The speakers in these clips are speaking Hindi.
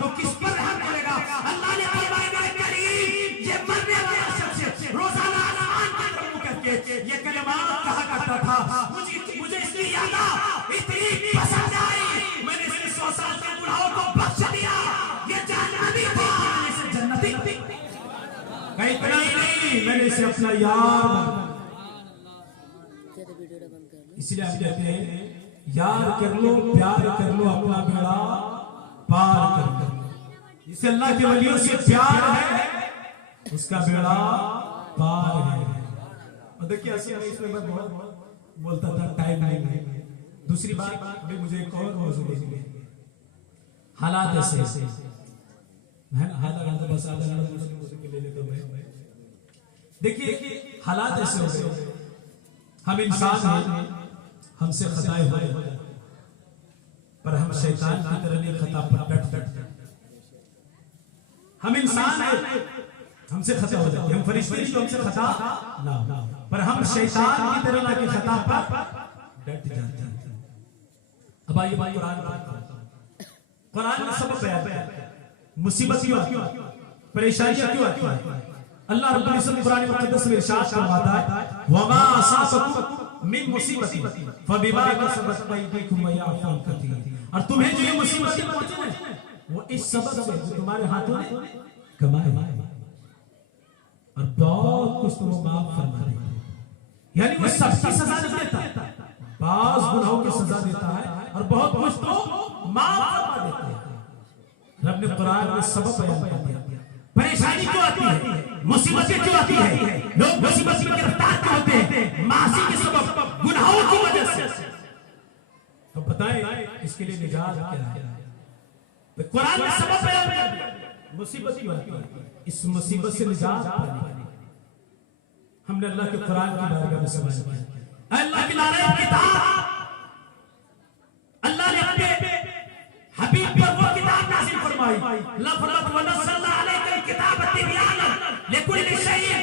तो किस पर रहम करेगा। अल्लाह ने फरमाया करीम ये मरने वाला शख्स रोजाना आसमान की तरफ मुंह करके ये कलिमात कहा करता था, मुझे इसकी याद इतनी पसंद आई, मैंने इसके 100 साल के गुनाहों को बख्श दिया, ये जन्नती थी, मैंने इसे जन्नती कहीं इतना ही नहीं, मैंने इसे अपना यार बना। इसलिए हम कहते हैं यार कर लो, प्यार कर लो, अपना बेड़ा पार कर लो। जिसे अल्लाह के वलियों से प्यार है उसका बेड़ा पार है। और देखिए असली में इसमें मैं बहुत बोलता था, टाइम नहीं। दूसरी बात अभी मुझे एक और मौजूद है, हालात ऐसे है ना, हालात बस ले लेता हूं। देखिए हालात ऐसे हो गए, हम इंसान हैं, हमसे खताएं हो जाती, पर हम शैतान की तरह नहीं खता पर डट। हम इंसान हैं, हमसे खता हो जाती, हम फरिश्ते नहीं तो हमसे खता ना, पर हम शैतान की तरह ना कि खता पर डट जाते हैं। अब आइए कुरान में सबक बयान है, मुसीबत क्यों आती है, परेशानियां क्यों आती है। अल्लाह रब्बुल इज्जत कुरान मुक़द्दस में इरशाद फरमाता है वमा असाबकुम मिन मुसीबतिन फबिमा कसबत अयदीकुम व याफू अन कसीर। और तुम्हें जो ये मुसीबतें पहुंचे हैं वो इस सबब से जो तुम्हारे हाथों ने कमाए, और बहुत कुछ तुम माफ फरमा देता है। यानी वो सबकी सजा नहीं देता, बाज गुनाहों की सजा देता है और बहुत कुछ तो माफ फरमा देता है। रब ने कुरान में सबब बयान कर दिया। परेशानी क्यों आती है, मुसीबतें क्यों आती है, लोग मुसीबत में गिरफ्तार क्यों होते हैं, मासी के सबब, गुनाहों की वजह से। तो बताएं इसके लिए निजात क्या है। तो कुरान में सबब बयान कर दिया, मुसीबत क्यों आती है, इस मुसीबत से निजात पाने हमने अल्लाह के कुरान की बारगाह में समझ किया। अल्लाह की नारायण किताब, अल्लाह ने अपने हबीब पर वो किताब नाज़िल फरमाई, लफ़ज़त व नज़्ज़लना अलैका किताब तिबयानन लिकुल्लि शैइन।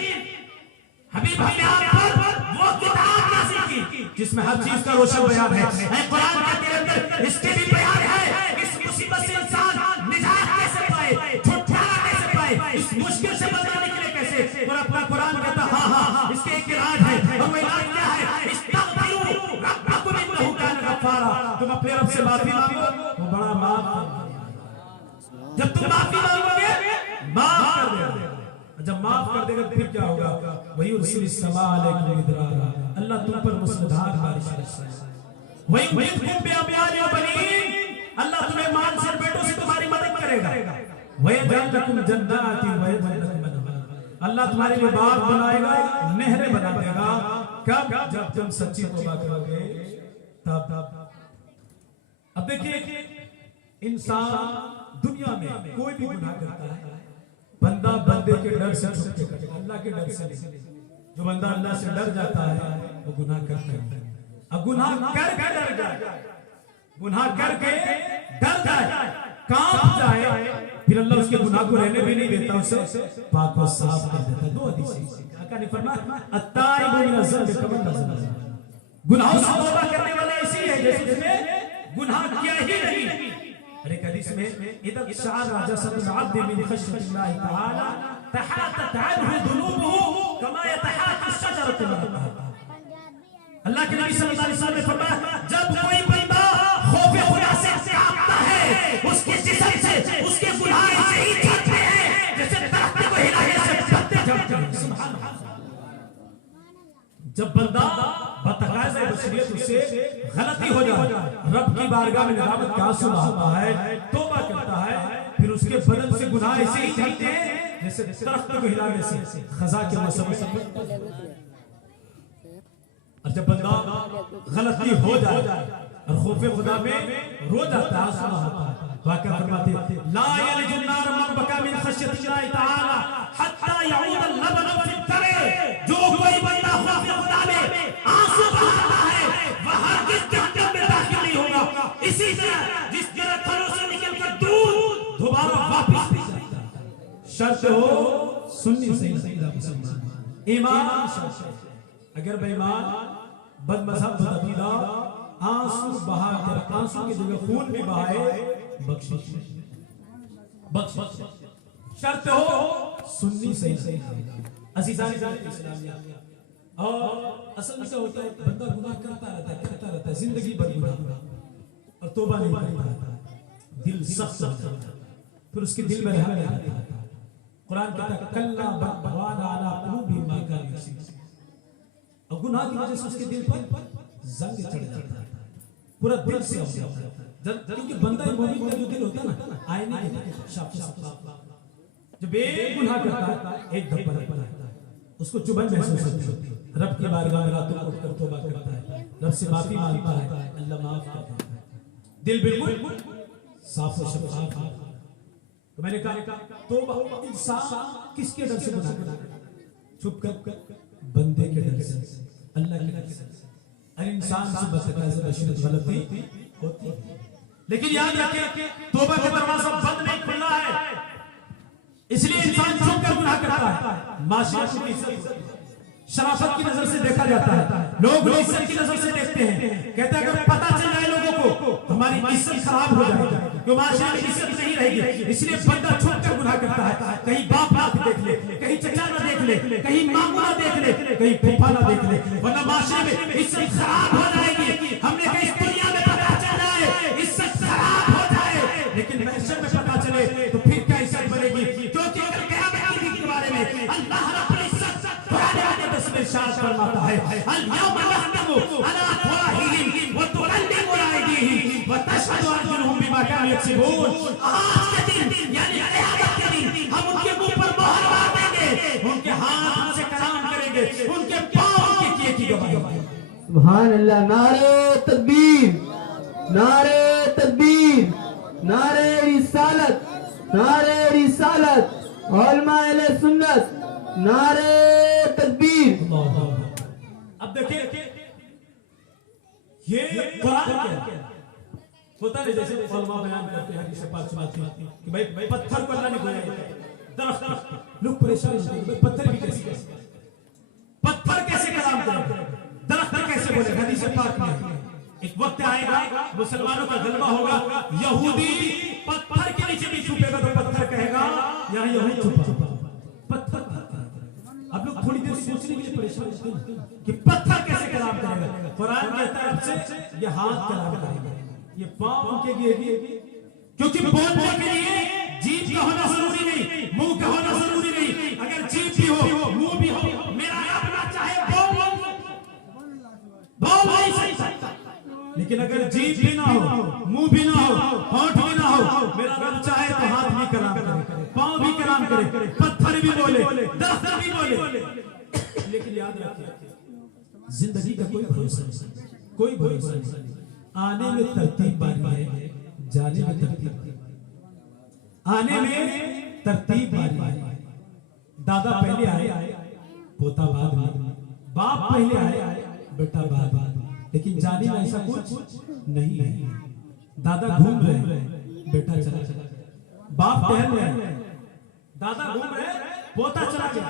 हबीब हमने आप पर वो किताब नाज़िल की जिसमें हर चीज का रोशन बयान है। कुरान के अंदर इसके भी बयान है, इस मुसीबत से इंसान निजात कैसे पाए, छुटकारा कैसे पाए, इस मुश्किल से बचने के लिए कैसे। और अपना कुरान कहता हाँ इसके एक इलाज है, और वो इलाज क्या है, इस्तग़फिरू रब्बकुम इन्नहु कान गफ़्फ़ारा। तुम अपने रब से माफी मांगो, वो बड़ा माफ करेगा। जब तुम माफी मांगोगे माफ कर देगा, जब माफ कर देगा फिर क्या होगा, वही उर्सिलिस समा अलैकुम मिदरारा, अल्लाह तुम पर मुसलधार बारिश करेगा। वही उम्मीदकुम बिअमवालिन व बनीन, अल्लाह तुम्हें माल से बेटों से तुम्हारी मदद करेगा। वही जन्नतकुम जन्नातिन व यजअल लकुम, अल्लाह तुम्हारे लिए बाग बनाएगा, नहरें बना देगा। कब, जब तुम सच्ची तौबा करोगे तब। अब देखिए इंसान दुनिया में कोई भी गुनाह करता है, बंदा बंदे के डर से छुप के करता है, अल्लाह के डर से नहीं। जो बंदा अल्लाह से डर जाता है वो गुनाह करता है। अब गुनाह करके डर जाए, गुनाह करके डर जाए, कांप जाए, फिर अल्लाह उसके गुनाह को रहने भी नहीं देता, उसे पाक व साफ कर देता है। दो हदीस आका ने फरमाया अत्ताइबु मिन ज़ंबि कमन नज़र, गुनाहों से तौबा करने वाला ऐसी है जैसे जिसने गुनाह किया ही नहीं। अरे हदीस में इदर शाअ जसदुल अब्द मिन खश्यतिल्लाहि तआला तहातत अन्हु दुनूबुहु कमा यतहातु शजरतु मिन अल्लाह के नबी सल्लल्लाहु अलैहि वसल्लम ने फरमाया जब कोई बंदा खौफ खुदा से कांपता है, उसके जिस्म से उसके गुनाह ऐसे ही झड़ते हैं जैसे दरख्त को हिलाने से पत्ते झड़ते हैं। सुभान अल्लाह। जब बंदा बतकाज़े बशरियत उससे गलती हो जाए, रब की बारगाह में नदामत का आंसू बहाता है, तौबा करता है, फिर उसके बदन से गुनाह ऐसे ही झड़ते हैं जैसे दरख्त को हिलाने से खजा के मौसम में। और जब बंदा गलती हो जाए और खौफ खुदा में रो जाता है, आंसू बहाता है, वाक़या फरमाते हैं ला यलजुन नार मन बका मिन खश्यतिल्लाहि तआला हत्ता यऊद अल-लबन फी तरे। जो कोई बंदा खौफ खुदा में आंसू बहाता है वह हरगिज़ जहन्नम में दाखिल नहीं होगा। इसी तरह जिस तरह थनों से निकलकर दूध दोबारा वापस नहीं जाता। शर्त हो सुन्नी सही मुसलमान, ईमान शर्त है। अगर बेईमान बदमज़हब बदअकीदा आंसू बहा कर आंसू की जगह खून भी बहाए बख्शिश। बख्श शर्त हो सुन्नी सही अजीजान इस्लामिया। और असल में क्या होता है, बंदा गुनाह करता रहता है जिंदगी भर गुनाह, और तौबा नहीं करता, दिल सख्त हो जाता है, फिर उसके दिल में रहम नहीं आता। कुरान कहता है कल्ला बरबान अला कुलूबिहिम मा कानू यक्सिबून, और गुनाह की वजह से उसके दिल पर जंग चढ़ जाता है, पूरा दिल से हो जाता है। क्योंकि बंदा मोमिन का जो दिल होता है ना, आईने के साफ जब एक गुनाह करता है एक धब्बा लगता है, उसको चुभन महसूस होती है, रब की बारगाह में रातों को उठकर तौबा करता है, रब से माफी मांगता है, अल्लाह माफ कर देता है, दिल बिल्कुल साफ और शफाफ। तो मैंने कहा तौबा इंसान किसके डर से गुनाह करता है? चुप कर बंदे के डर से, अल्लाह के डर से। अरे इंसान से बस गलती होती है, लेकिन याद रखें तौबा का दरवाजा बंद नहीं खुला है, इसलिए इंसान चुप कर गुनाह करता है। माशियत की इज्जत शराफत की नजर से देखा जाता है, लोग इज्जत की नजर से देखते हैं, कहते हैं अगर पता चल जाए लोगों को तो हमारी इज्जत खराब हो जाएगी, क्यों माशिया में इज्जत नहीं रहेगी। इसलिए बंदा छुप कर गुनाह करता है, कहीं बाप ना देख ले, कहीं चचा ना देख ले, कहीं मामू ना देख ले, कहीं फूफा ना देख ले, वरना माशिया में इज्जत खराब हो जाएगी। हमने कहीं इस दुनिया में पता चल जाए इज्जत खराब हो जाए, लेकिन महशर में पता चले तो फिर क्या इज्जत बनेगी? क्योंकि अगर क़यामत के बारे में अल्लाह रब्बुल इज्जत कुरान में इरशाद फरमाता है अल-यौमा नख्तिमु अला अफ़वाहिहिम व तुकल्लिमुना अयदीहिम व तशहदु अर्जुलुहुम बिमा कानू यक्सिबून। आज के दिन यानी क़यामत के दिन हम उनके मुंह पर मोहर मार देंगे, उनके हाथ हमसे कलाम करेंगे, उनके पांव उनके किए की गवाही। सुभान अल्लाह। नारे तकबीर, नारे तकबीर, नारे रिसालत, नारे रिसालत, उलमा अहले सुन्नत, नारे तकबीर। अब देखिए ये कुरान क्या होता है, जैसे उलमा बयान करते हैं हदीस पाक सुनाते हैं कि भाई पत्थर को अल्लाह ने बनाया, दरख्त लोग परेशान होते हैं पत्थर भी कैसे, पत्थर कैसे कलाम करें, दरख्त कैसे बोले। हदीस पाक में एक वक्त आएगा मुसलमानों का गलबा होगा, यहूदी पत्थर के नीचे भी छुपेगा तो पत्थर कहेगा यहाँ यहूदी छुपा। पत्थर आप लोग थोड़ी देर सोचने के लिए परेशान होते हैं कि पत्थर कैसे कलाम करेगा। कुरान की तरफ से ये हाथ कलाम करेगा, ये पांव के लिए, क्योंकि बोलने के लिए जीभ का होना जरूरी नहीं, मुंह का होना जरूरी नहीं। अगर जीभ भी हो मुंह भी हो, मेरा अपना चाहे बोल नहीं सकता, लेकिन अगर जीभ भी ना हो, मुंह भी ना हो, होंठ भी ना हो, मेरा रब चाहे तो हाथ भी कलाम करे, पांव भी कलाम करे, पत्थर भी बोले, दरख्त भी बोले। लेकिन याद रखिए जिंदगी का कोई भरोसा नहीं, कोई भरोसा नहीं। आने में तरतीब बारी है, जाने में तरतीब, आने में तरतीब बारी है। दादा पहले आए, पोता बाद में, बाप पहले आए, बेटा बाद में, लेकिन जाने में ऐसा कुछ नहीं है। दादा घूम रहे, बेटा चला चला, बाप टहल रहे, दादा घूम रहे, पोता चला गया,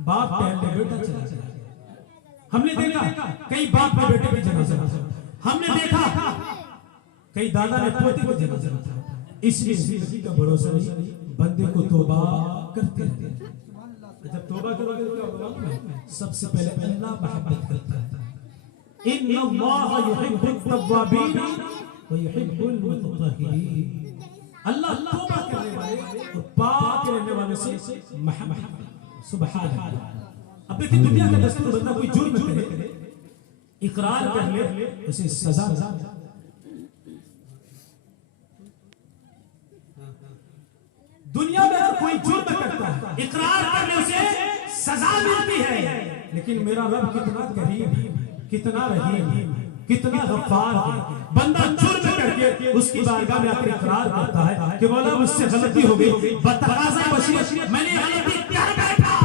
बाप टहल रहे, बेटा चला चला। हमने देखा कई बाप के बेटे की जनाजा, हमने देखा कई दादा ने पोते की जनाजा। इसलिए जिंदगी का भरोसा नहीं, बंदे को तौबा करते रहते। जब तौबा करोगे तो क्या होगा? सबसे पहले अल्लाह मोहब्बत करता है, इन्नल्लाह युहिब्बुत तव्वाबीन व युहिब्बुल मुतत्तहिरीन। अल्लाह तौबा करने वाले और पाक रहने वालों से मोहब्बत। सुभान अल्लाह। अब देखिए दुनिया का दस्तूर, बंदा कोई जुर्म करे, इकरार कर ले, उसे सजा। दुनिया में अगर कोई जुर्म करता है, इकरार करने उसे सजा मिलती है, लेकिन मेरा रब कितना करीम, कितना रहीम, कितना गफ्फार है। बंदा जुर्म करके उसकी बारगाह में आकर इकरार करता है कि मौला मुझसे गलती हो गई, बतकाज़ा बशीर मैंने गलती कर बैठा।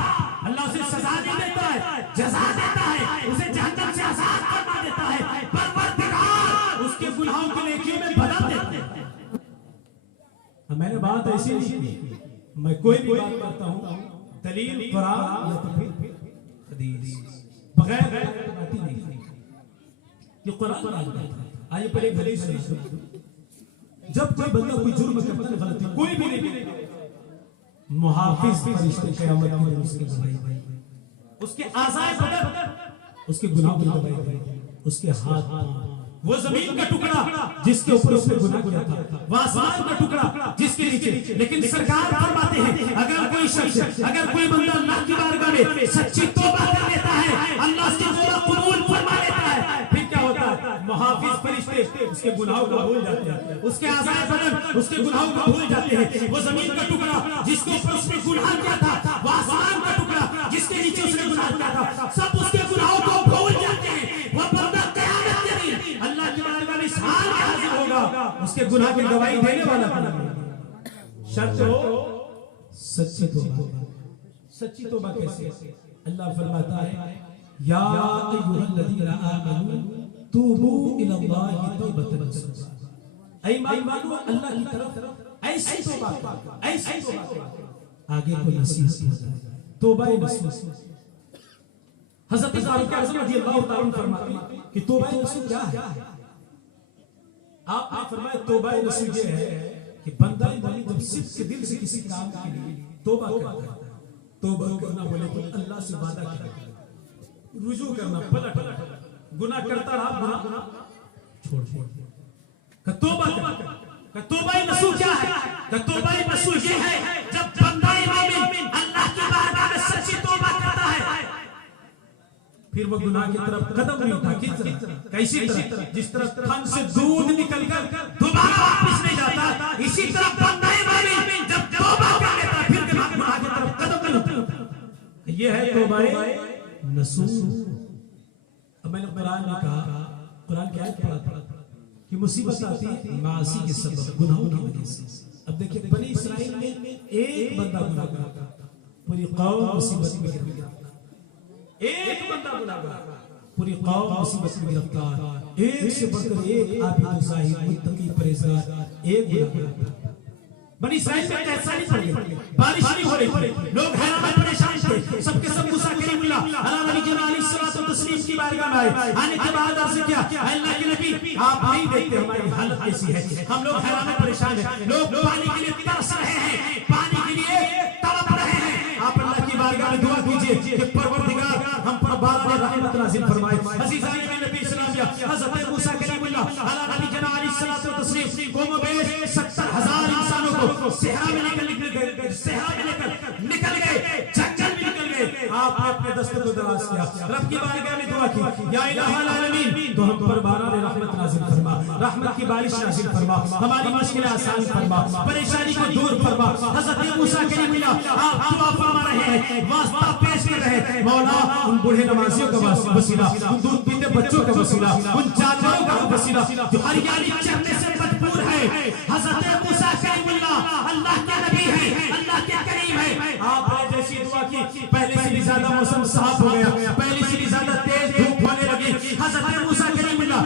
अल्लाह उसे सजा नहीं देता है, जज़ा देता है, उसे जहन्नम से आजाद करवा देता है, परवरदिगार उसके गुनाहों की नेकियों में बदल देता है। मैंने बात ऐसी नहीं की, मैं कोई भी बात करता हूँ दलील कुरान या तो फिर हदीस, बगैर बात ही नहीं ये कुरान। आइए पहले एक हदीस सुनिए। जब कोई बंदा कोई जुर्म करता है, गलती कोई भी नहीं, मुहाफिज फरिश्ते क़यामत के दिन उसकी गवाही देंगे। उसके आज़ाए बदन उसके गुनाह की गवाही देंगे। उसके हाथ वो जमीन का टुकड़ा जिसके ऊपर उसने गुनाह किया था, वो आसमान का टुकड़ा जिसके नीचे। लेकिन सरकार फरमाते हैं अगर कोई शख्स, अगर कोई बंदा अल्लाह की बारगाह में सच्ची तौबा कर लेता है, अल्लाह उसकी तौबा कबूल फरमा लेता है, फिर क्या होता है? मुहाफिज फरिश्ते उसके गुनाहों को भूल जाते हैं, उसके आज़ाए बदन उसके गुनाहों को भूल जाते हैं। वो जमीन का टुकड़ा जिसके ऊपर उसने गुनाह किया था, वो आसमान का टुकड़ा जिसके नीचे उसने गुनाह किया था, सब उसके गुनाहों को भूल जाते हैं। वो बंदा क़यामत के दिन अल्लाह की बारगाह में इस हाल में हाजिर होगा, उसके गुनाह की गवाही देने वाला शर्त हो सच्ची तौबा। सच्ची तौबा कैसे? अल्लाह फरमाता है या अय्युहल्लज़ीना आमनू तूबू इलल्लाहि तौबतन नसूहा। ऐ ईमान वालों, अल्लाह की तरफ ऐसी तौबा करो, ऐसी तौबा करो। आगे को नसीहत तौबा नसूहा। हज़रत फारूक आज़म रज़ियल्लाहु ताला अन्हु फरमाते हैं कि तौबा नसूहा क्या है? आपने फरमाया तौबा नसूहा ये है कि बंदा मोमिन जब सिर्फ के दिल से किसी काम के लिए तौबा करता है, तौबा करना बोले तो अल्लाह से वादा करना, रुजू करना, पलट गुनाह करता रहा, गुनाह छोड़ का तौबा का तौबा नसूहा क्या है? का तौबा नसूहा ये है जब बंदा मोमिन अल्लाह की बारगाह में सच्ची तौबा करता है, फिर वो गुनाह की तरफ कदम नहीं उठा। किस तरह? कैसी तरह? जिस तरह थन से दूध निकलकर दोबारा वापस नहीं जाता, इसी तरह बंदा मोमिन जब तौबा कर लेता है फिर गुनाह की तरफ कदम नहीं उठाता। ये है तौबा नसूहा। अब मैंने कुरान में कहा, कुरान की आयत पढ़ा था कि मुसीबत आती है मासी के सबब, गुनाहों की वजह से। अब देखिए बनी इस्राइल में एक बंदा गुनाहगार था, पूरी कौम मुसीबत में गिर गई। एक बंदा गुनाहगार, पूरी कौम मुसीबत में गिरफ्तार। एक से बढ़कर एक आबिद ज़ाहिद मुत्तकी परहेज़गार, एक गुनाहगार। बनी इस्राइल में कैसा नहीं पड़ गया, बारिश नहीं हो रही, लोग हैरान परेशान थे, सबके सब मूसा कलीमुल्लाह नबी अलैहिस्सलातु तस्लीम की बारगाह में आए। आने के बाद अर्ज़ किया अल्लाह के नबी आप नहीं देखते हमारी हालत कैसी है, हम लोग हैरान परेशान हैं, लोग पानी के लिए तरस रहे हैं, पानी के लिए तड़प रहे हैं। आप अल्लाह की बारगाह में दुआ कीजिए कि परवरदिगार हम पर बादल रहमत नाज़िल फरमाए। अज़ीज़ान नबी इस्लामिया हज़रत मूसा कलीमुल्लाह नबी अलैहिस्सलातु तस्लीम कौम में 70,000 इंसानों को सहरा में निकल गए, जंगल में निकल गए। आपने अपने दस्तक को दराज किया, रब की बारगाह में दुआ की या इलाहल आलमीन तो हम पर बारान रहमत नाज़िल फरमा, रहमत की बारिश नाज़िल फरमा, हमारी मुश्किलें आसान फरमा, परेशानी को दूर फरमा। हज़रत मूसा कलीमुल्लाह आप दुआ फरमा रहे हैं, वास्ता पेश कर रहे हैं, मौला उन बूढ़े नमाजियों का वसीला, उन दूध पीते बच्चों का वसीला, उन जानवरों का वसीला जो हरियाली चरने से भरपूर है। हज़रत मूसा कलीमुल्लाह अल्लाह के नबी है, अल्लाह के करीम है। आपने जैसी दुआ की पहले से भी ज्यादा मौसम साफ हो गया, पहले से भी ज्यादा तेज धूप होने लगी। हज़रत मूसा कलीमुल्लाह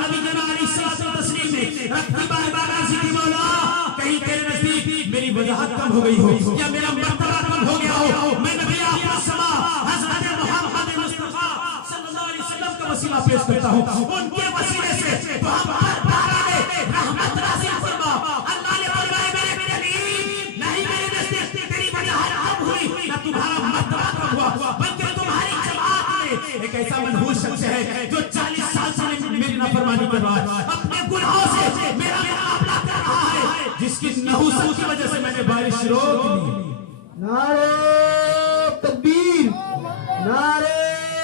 नबी अलैहिस्सलातु तस्लीम ने रब की बारगाह में अर्ज़ की मौला कहीं तेरे नजदीक मेरी वजाहत कम हो गई हो या मेरा मर्तबा कम हो गया हो, मैं नबी आखिर समा हज़रत मोहम्मद मुस्तफा सल्लल्लाहु अलैहि वसल्लम का वसीला पेश करता हूं, उनके वसीले से तो हम हर बारगाह में रहमत नाज़िल फरमा। अल्लाह ने फरमाया मेरे नबी नहीं मेरे नजदीक तेरी वजाहत कम हुई ना तुम्हारा मर्तबा कम हुआ, बल्कि तुम्हारी जमात में एक ऐसा मनहूस शख्स है जो 40 साल से मेरी नाफरमानी कर रहा है, अपने गुनाहों से मेरा मुकाबला कर रहा है, जिसकी नहुसत की वजह से मैंने बारिश रोक दी। नारे तकबीर, नारे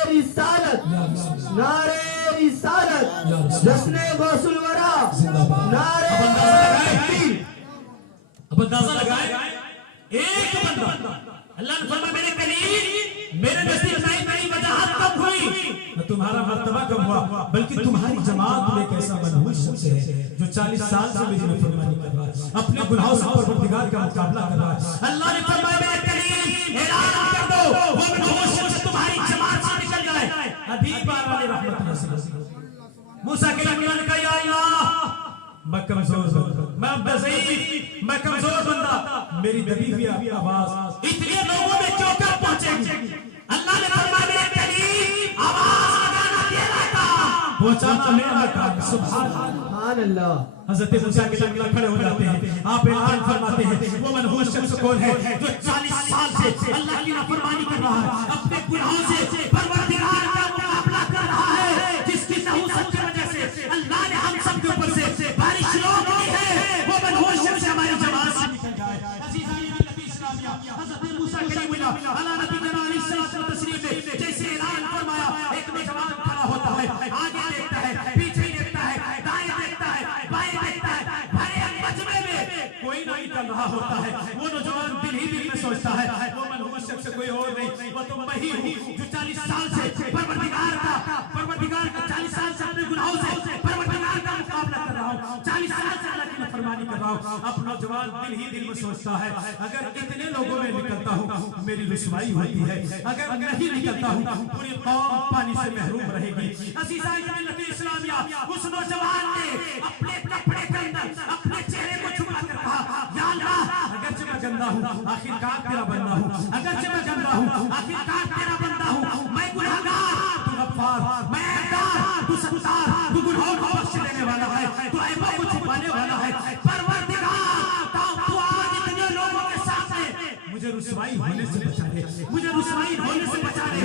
रिसालत, नारे रिसालत, जश्न गौसुल वरा, नारे तकबीर। अब अंदाजा लगाए एक बंदा अल्लाह ने फरमाया मेरे करीब मेरे नजदीक नहीं मेरी वजाहत कम हुई न तुम्हारा मर्तबा कम हुआ, बल्कि तुम्हारी जमात में एक ऐसा मनहूस शख्स है जो 40 साल से मेरी नाफरमानी कर रहा है, अपने गुनाहों से परवरदिगार का मुकाबला कर रहा है। अल्लाह ने फरमाया मेरे करीब ऐलान कर दो वो मनहूस शख्स तुम्हारी जमात से निकल जाए। अभी बारगाह में रहमत नाज़िल। मूसा कलीमुल्लाह ने कहा या अल्लाह मैं कमजोर बंदा, मैं बेज़ईफ, मैं कमजोर बंदा, मेरी दबी हुई आवाज इतने लोगों में क्यों कर पहुंचेगी? अल्लाह ने फरमाया मेरे करीब आवाज लगाना तेरा काम, पहुंचाना मेरा काम। सुभान अल्लाह। हज़रत मूसा कलीमुल्लाह खड़े हो जाते हैं, आप ऐलान फरमाते हैं वो मनहूस शख्स शख्स कौन है जो 40 साल से अल्लाह की नाफरमानी कर रहा है, अपने गुनाहों से परवरदिगार का मुकाबला कर रहा है, जिसकी नहुसत की वजह से अल्लाह ने हम सब के ऊपर से बारिश रोक दी है, वो मनहूस शख्स हमारी जमात से निकल जाए। अज़ीज़ान नबी इस्लामिया हज़रत मूसा कलीमुल्लाह अला नबी जना अलैहिस्सलातु तस्लीम ने जैसे ऐलान फरमाया, एक नौजवान खड़ा होता है, आगे देखता है, पीछे देखता है, दाएं देखता है, बाएं देखता है, भरे मजमे में कोई नहीं चल रहा होता है। वो नौजवान दिल ही दिल में सोचता है, वो मनहूस शख्स कोई और नहीं, वो तो मैं ही हूँ जो 40 साल से परवरदिगार का 40 साल से अपने गुनाहों से परवरदिगार का मुकाबला कर रहा हूँ, 40 साल से अल्लाह की नाफरमानी कर रहा हूँ। अब नौजवान दिल ही दिल में सोचता है, अगर इतने लोगों में निकलता हूँ मेरी रुसवाई होती है, अगर नहीं निकलता हूँ पूरी कौम पानी से महरूम रहेगी। अज़ीज़ान नबी इस्लामिया उस नौजवान ने अपने कपड़े के अंदर अपने चेहरे को छुपा कर कहा, या अल्लाह अगरचे मैं गंदा हूँ आखिरकार तेरा बंदा हूँ, अगरचे मैं गंदा हूँ आखिरकार तेरा बंदा हूँ, मैं गुनहगार तू गफ्फार, मैं ऐबदार तू सत्तार, तू गुनाहों को बख्श देने वाला है, तू ऐबों को छुपाने वाला है। परवरदिगार तू आज इतने लोगों के सामने मुझे रुसवाई होने से बचा ले, मुझे रुसवाई होने से बचा ले,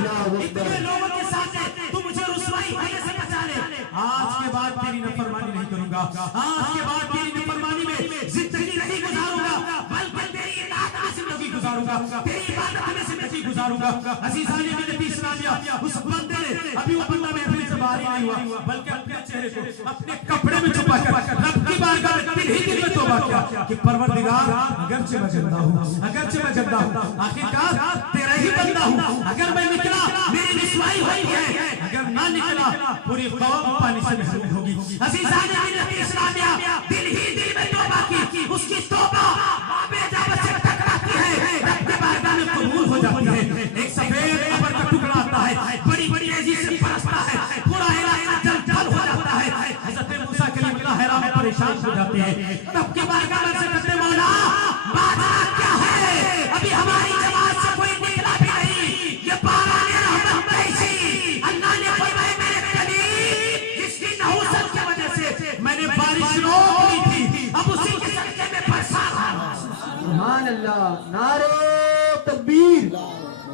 इतने लोगों के सामने तू मुझे रुसवाई होने से बचा ले। आज के बाद तेरी नाफरमानी नहीं करूंगा, आज के बाद तेरी नाफरमानी में जिंदगी नहीं गुजारूंगा, बल्कि तेरी इताअत में जिंदगी गुजारूंगा, तेरी इबादत में जिंदगी गुजारूंगा। अज़ीज़ान नबी इस्लामिया उस बंदे ने अभी वो बंदा महफिल से बाहर नहीं हुआ, बल्कि अपने चेहरे को अपने कपड़े में छुपा कर रब की बारगाह में दिल ही दिल में तौबा किया कि परवरदिगार अगरचे मैं गंदा हूँ, अगरचे मैं गंदा हूँ, आखिरकार तेरा ही बंदा हूँ, अगर मैं निकला मेरी रुसवाई होती है, अगर ना निकला पूरी कौम पानी से महरूम होगी। अज़ीज़ान नबी इस्लामिया दिल ही दिल में तौबा की, उसकी तौबा बाबे इजाबत से टकराती है, रब की बारगाह में कबूल हो जाती है। एक सफेद कब्र का टुकड़ा आता है, बड़ी बड़ी तेजी से बरसता है, पूरा इलाका जल हो जाता है। हज़रत मूसा कलीमुल्लाह हैरान परेशान हो जाते हैं, रब की बारगाह में से कहते मौला बात क्या है, अभी हमारी जमात से कोई निकला भी नहीं, ये बारान रहमत कैसी। अल्लाह ने फरमाया मेरे कलीम जिसकी नहुसत की वजह से मैंने बारिश रोक ली थी, अब उसी के सदके में बरसा रहा हूं। सुभान अल्लाह। नारे तकबीर,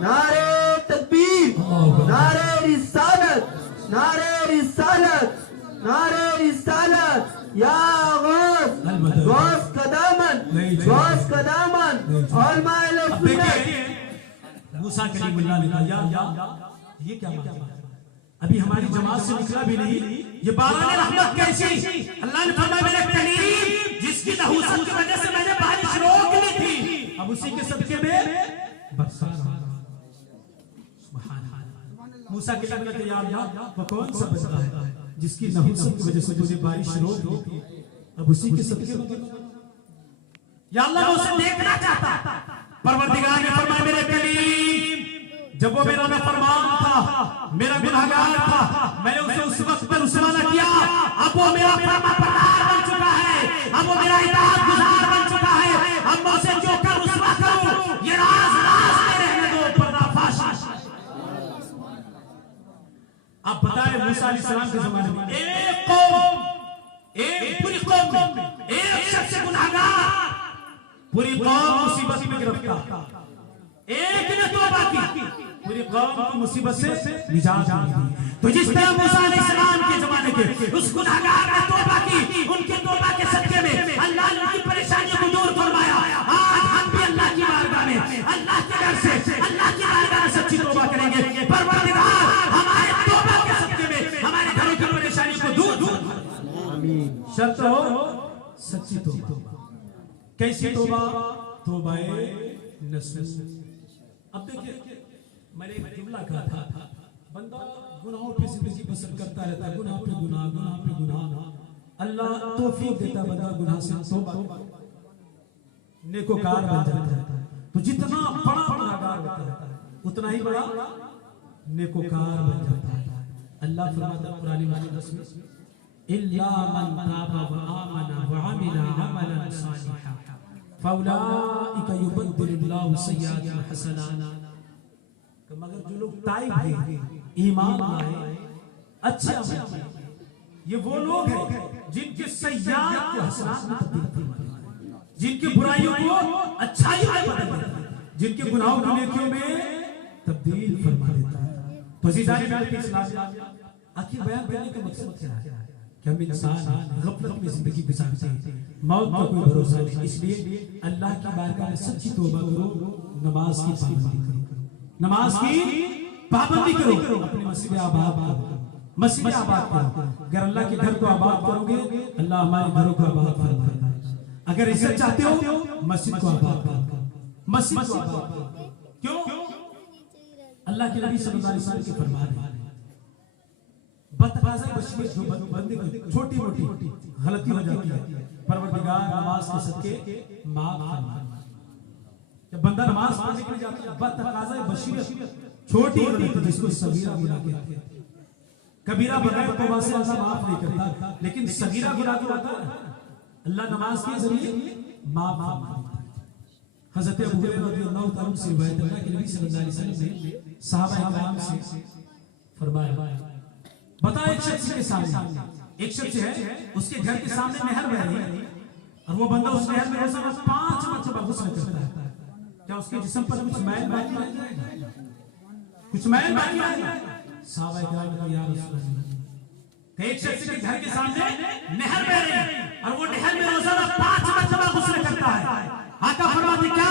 नारे तकबीर, नारे रिसालत, नारे रिसालत, नारे रिसालत। या गौस, गौस कदामन, गौस कदामन, औलमाए सुन्नत। मूसा कलीमुल्लाह ने कहा या ये क्या बात है, अभी हमारी जमात से निकला भी नहीं, ये बारान रहमत कैसी। अल्लाह ने फरमाया मेरे कलीम जिसकी नहुसत की वजह से मैंने बारिश रोक ली थी, अब उसी के सदके में बरसा रहा हूं। सुभान अल्लाह। मूसा कलीमुल्लाह ने कहा या अल्लाह वो कौन सा बंदा है जिसकी नहुसत की वजह से तुझे बारिश रोक दी थी, अब उसी के सदके में। या अल्लाह मैं उसे देखना चाहता। परवरदिगार ने फरमाया मेरे कलीम जब वो मेरा नाफरमान था, मेरा गुनहगार था, मैंने उसे उस वक्त पर रुसवा न किया, अब वो मेरा फरमाबरदार बन चुका है, अब वो मेरा इताअत गुजार बन चुका है, अब मैं उसे जो कर रुसवा करूं ये राज में रहने दो, पर्दाफाश। अब बताए मूसा अलैहिस्सलाम के जमाने में एक कौम, एक पूरी कौम में एक शख्स गुनहगार, पूरी कौम मुसीबत में गिरफ्तार, एक ने तौबा की, पूरी कौम को मुसीबत से निजात मिली। तो जिस तरह मूसा अलैहिस्सलाम के जमाने के उस गुनहगार ने तौबा की, उनके तौबा के सदके में अल्लाह ने उनकी परेशानियों को दूर फरमाया। आज हम भी अल्लाह की बारगाह में अल्लाह के डर से अल्लाह की बारगाह में सच्ची तौबा करेंगे। परवरदिगार हमारे तौबा के सदके में हमारे घरों की परेशानियों को दूर। आमीन। शर्त हो सच्ची तौबा। कैसी तौबा? तौबाए नसूह। अब देखिए मैंने एक जुमला कहा था, बंदा गुनाहों पे जिंदगी बसर करता रहता, गुनाह पे गुनाह, गुनाह पे गुनाह। अल्लाह तौफीक देता, बंदा गुनाह से तौबा नेकोकार बन जाता है। तो जितना बड़ा गुनाहगार होता है उतना ही बड़ा नेकोकार बन जाता है। अल्लाह फरमाता है कुरान मजीद में इल्ला मन ताबा व आमना व अमिला अमलन सालिहा फौलाइका युबद्दिलुल्लाहु सय्यातिहिम हसनात। मगर जो लोग ताइब हैं, ईमान लाए, अच्छे अमल किए, ये वो लोग हैं जिनके सय्यात को हसनात में तब्दील फरमाया, जिनकी बुराइयों को अच्छाई में जिनके गुनाहों की नेकियों में तब्दील फरमा देता है। तो अज़ीज़ान आखिर बयान करने का मकसद क्या है कि हम इंसान गफलत में जिंदगी गुजारते हैं, मौत का कोई भरोसा नहीं। इसलिए अल्लाह की बारगाह में सच्ची तौबा करो, नमाज की पाबंदी करो, नमाज की पाबंदी करो, अपने मस्जिद आबाद करो, मस्जिद आबाद करो। अगर अल्लाह के घर को आबाद करोगे, अल्लाह हमारे घरों को आबाद फरमाएगा। अगर इज्जत चाहते हो, मस्जिद को आबाद करो, मस्जिद को आबाद करो। क्यों? अल्लाह के नबी सल्लल्लाहु अलैहि वसल्लम के फरमान है, बतकाज़ा बशमीर जो बंदे की छोटी मोटी गलती हो जाती है, परवरदिगार नमाज के सदके माफ फरमा। जब बंदा नमाज पढ़ने के लिए जाता है, बतकाज़ा बशमीर छोटी गलती जिसको सगीरा गुनाह कहते हैं। कबीरा बगैर तौबा से अल्लाह माफ नहीं करता, लेकिन सगीरा गुनाह जो होता है अल्लाह नमाज के जरिए माफ फरमाता है। हज़रत अबू हुरैरा रज़ियल्लाहु ताला से रिवायत है कि नबी सल्लल्लाहु अलैहि वसल्लम ने सहाबा किराम से फरमाया, बता एक शख्स के सामने, एक शख्स है उसके घर के सामने नहर बह रही है और वो बंदा उस नहर में रोजाना 5 मरतबा गुस्ल करता है, क्या उसके जिस्म पर कुछ मैल बाकी रह जाएगा? कुछ मैल बाकी रहेगा? सहाबा किराम ने या रसूल अल्लाह, एक शख्स के घर के सामने नहर बह रही है और वो नहर में रोजाना 5 मरतबा गुस्ल करता है, आका फरमाते क्या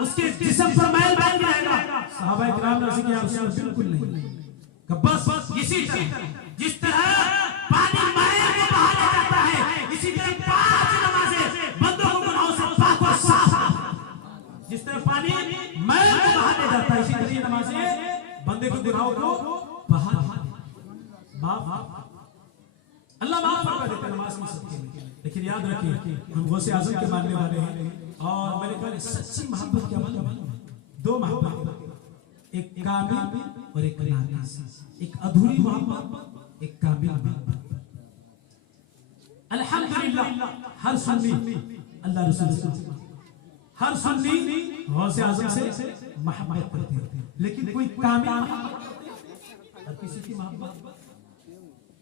उसके जिस्म पर मैल बाकी रहेगा? सहाबा किराम ने अर्ज़ किया, या रसूल बिल्कुल नहीं, बस इसी तरह जिस तरह पानी मैल को बहा ले जाता है, इसी तरह 5 नमाजें बंदों को गुनाहों से पाक और साफ। जिस तरह पानी मैल को बहा ले जाता है, इसी तरह ये नमाजें बंदे के गुनाहों को बहा माफ अल्लाह माफ कर देता है नमाज में सबके। लेकिन याद रखिए हम गौसे आज़म के मानने वाले हैं और मैंने कहा सच्ची मोहब्बत क्या मालूम? 2 मोहब्बत, एक कामिल और एक नाक़िस, एक अधूरी मोहब्बत, एक कामिल मोहब्बत। अल्हम्दुलिल्लाह हर सुन्नी अल्लाह रसूल से, हर सुन्नी गौसे आज़म से मोहब्बत करते हैं, लेकिन कोई कामिल और किसी की मोहब्बत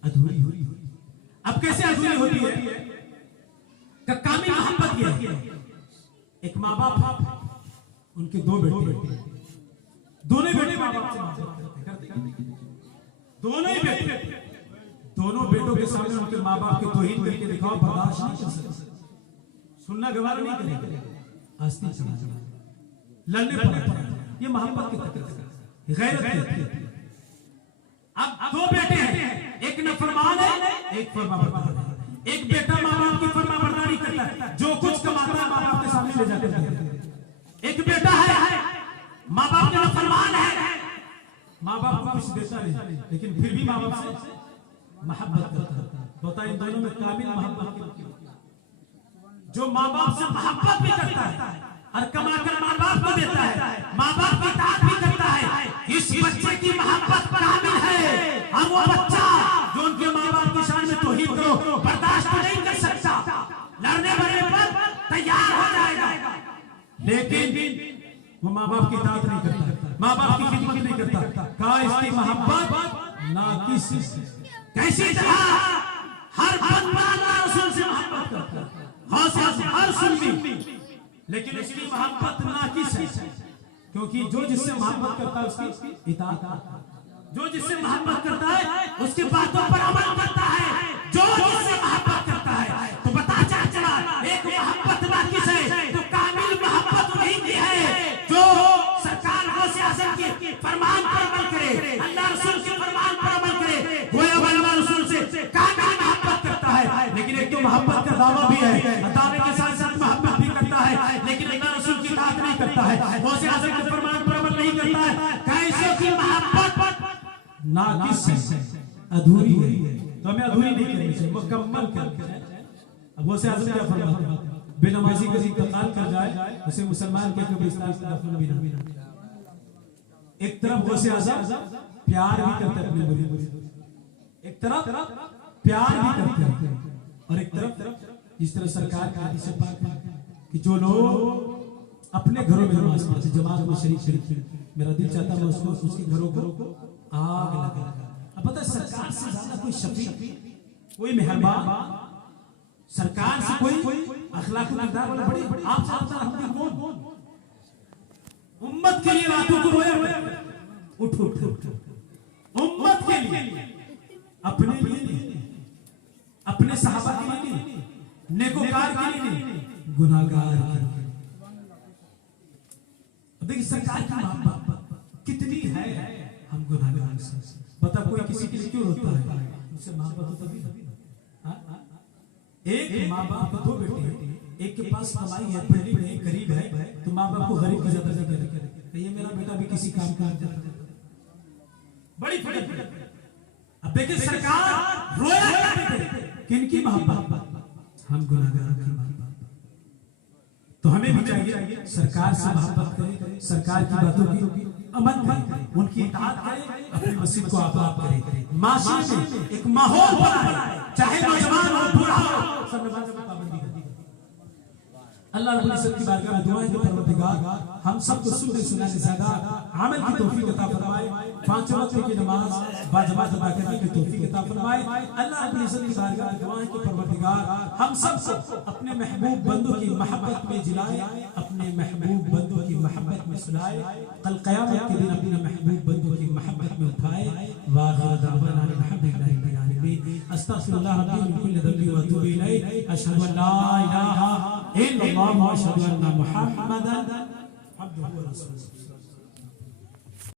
अधूरी हो रही। अब कैसे अधूरी होती है? का कामिल मोहब्बत ये है, एक माँ बाप उनके 2 बेटे, दोनों बेटे माँ बाप से मोहब्बत करते, दोनों ही बेटे, दोनों बेटों के सामने उनके माँ बाप के तौहीन करके दिखाओ, बर्दाश्त नहीं कर सकते, सुनना गवारा नहीं करेंगे, आस्तीन चला लड़ने पड़ता है। ये मोहब्बत की तकलीफ, गैरत है। अब 2 बेटे हैं, एक नफरमान है, एक फरमाबरदार है। एक बेटा माँ बाप की फरमाबरदारी करता है, जो कुछ कमाता है माँ बाप के सामने ले जाकर देता है। एक बेटा है माँ बाप का फरमान है, माँ बाप को कुछ देता नहीं, लेकिन फिर भी माँ बाप से मोहब्बत करता है। तो इन दोनों में कामिल मोहब्बत, जो माँ बाप से मोहब्बत भी करता है और कमाकर माँ बाप को देता है, माँ बाप की इताअत भी करता है, इस बच्चे की मोहब्बत कामिल है। और वो बच्चा जो उनके माँ बाप की शान में तौहीद करो बर्दाश्त नहीं कर सकता, लड़ने बड़ने पर तैयार हो जाएगा, लेकिन वो माँ बाप की इताअत नहीं करता, माँ बाप की खिदमत नहीं करता। कहा इसकी मोहब्बत नाक़िस, कैसी तरह हर बंदा अल्लाह रसूल से मोहब्बत करता है, हर सुन्नी, लेकिन इसकी मोहब्बत नाक़िस है, क्योंकि जो जिससे मोहब्बत करता है उसकी इताअत करता है, जो जिससे मोहब्बत करता है उसकी बातों पर अमल करता है, जो जिससे मोहब्बत करता है। तो बता चला एक मोहब्बत नाक़िस है, तो कामिल मोहब्बत वही की है जो सरकार गौसे आज़म के फरमान पर अमल करे, अल्लाह रसूल के फरमान पर अमल करे, गोया अल्लाह रसूल से कामिल मोहब्बत करता है। लेकिन एक तो मोहब्बत का दावा भी है, दावे के साथ साथ मोहब्बत भी करता है, लेकिन अल्लाह रसूल की इताअत नहीं करता है, गौसे आज़म के फरमान पर अमल नहीं करता है। कैसे की मोहब्बत नाक़िस है, अधूरी है, तो हमें अधूरी नहीं करनी चाहिए, मुकम्मल करनी चाहिए। अब गौसे आज़म क्या फरमाते हैं? बेनमाजी का इंतकाल कर जाए उसे मुसलमान के कब्रिस्तान में दफन भी ना। एक तरफ गौसे आज़म प्यार भी करते हैं अपने मुरीद, एक तरफ प्यार भी करते हैं, और एक तरफ जिस तरह सरकार का हदीस पाक है कि जो लोग अपने घरों में नमाज पढ़ते, जमात में शरीक, मेरा दिल चाहता है उसको उसके घरों को आग लगा। अब पता है सरकार से ज्यादा कोई शफीक, कोई मेहरबान, सरकार से कोई अखलाक किरदार वाला बड़ी आप जानते हैं हम कौन? के लिए रातों को रोया करते, उठो उठो उम्मत के लिए, अपने लिए नहीं, अपने सहाबा के लिए नहीं, नेकोकार के लिए नहीं, गुनाहगार के लिए। देखिए सरकार की मोहब्बत कितनी है, हम गुनाहगार से पता कोई किसी के लिए क्यों रोता है, उनसे मोहब्बत हो तभी ना। एक माँ बाप को दो बेटे, एक के पास कमाई है, पहली है, गरीब है, तो माँ बाप को गरीब की ज्यादा करे, ये मेरा बेटा भी किसी काम का बड़ी फिक्र। अब देखिए सरकार रोया करते थे, किनकी मोहब्बत, हम गुनाहगार की मोहब्बत। तो हमें भी चाहिए सरकार से मोहब्बत करें, सरकार की बातों की अमल करें, उनकी इताअत करें, अपनी मस्जिद को आबाद करें, माशरे में एक माहौल बनाएं, चाहे नौजवान हो बूढ़ा हो, सब नमाज की पाबंदी करें। अल्लाह रब्बुल इज्जत की बारगाह में दुआ है कि परवरदिगार हम सबको सुनने सुनाने ज्यादा अमल की तौफीक अता फरमाए, पांच वक्त की नमाज बाजमात अदा करने की तौफीक अता फरमाए। अल्लाह रब्बुल इज्जत की बारगाह में दुआ है कि परवरदिगार हम सबको अपने महबूब बंदों की मोहब्बत में जिलाए, अपने महबूब बंदों की मोहब्बत में सुलाए, कल क़यामत के दिन अपने महबूब बंदों की मोहब्बत में उठाए। व आखिर दावाना अल्हम्दुलिल्लाहि रब्बिल आलमीन, अस्तगफिरुल्लाह रब्बी मिन कुल्लि ज़ंबि व अतूबु इलैहि, अशहदु अन ला इलाहा इल्लल्लाह व अशहदु अन्ना मुहम्मदन अब्दुहु व रसूलुहु।